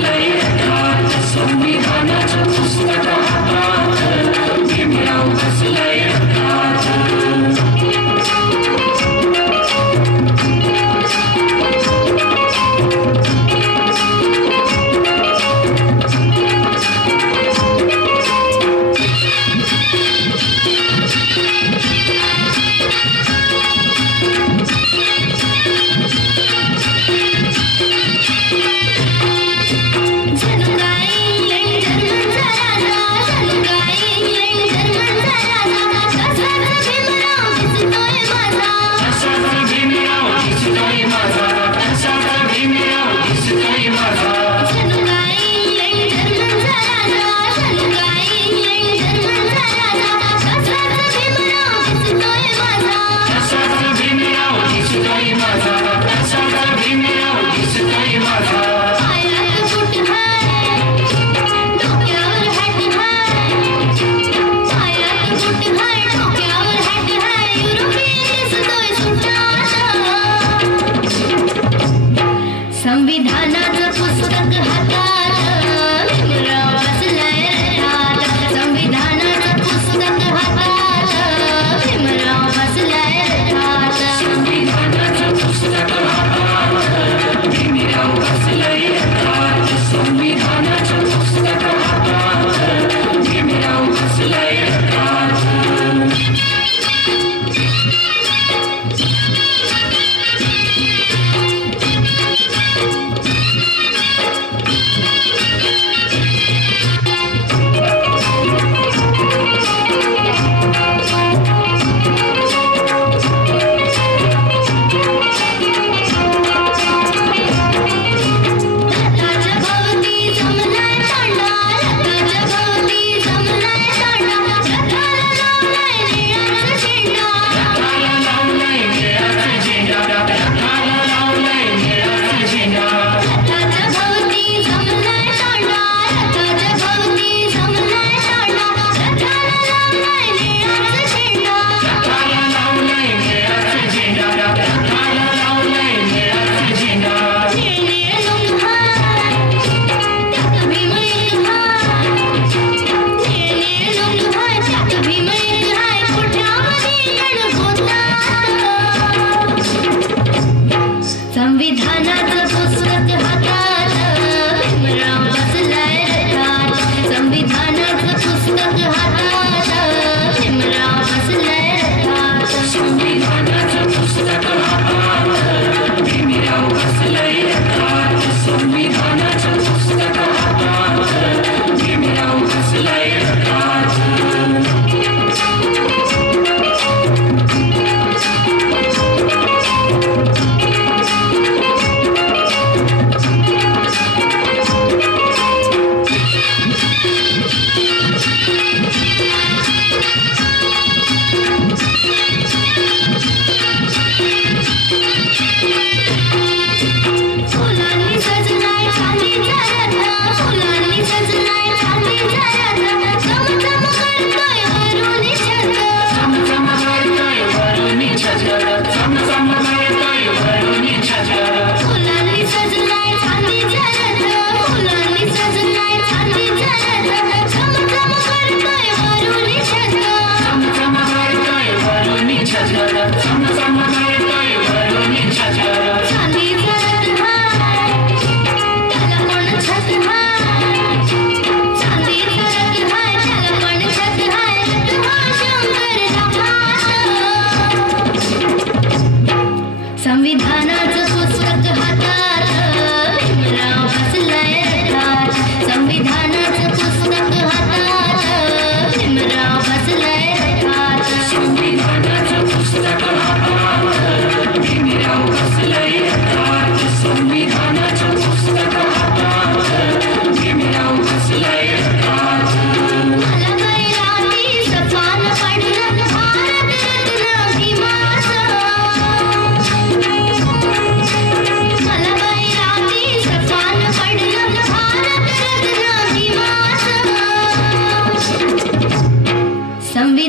Sunday, I'm not a Sunday, I'm not a Sunday, विधानात सुस्रत हात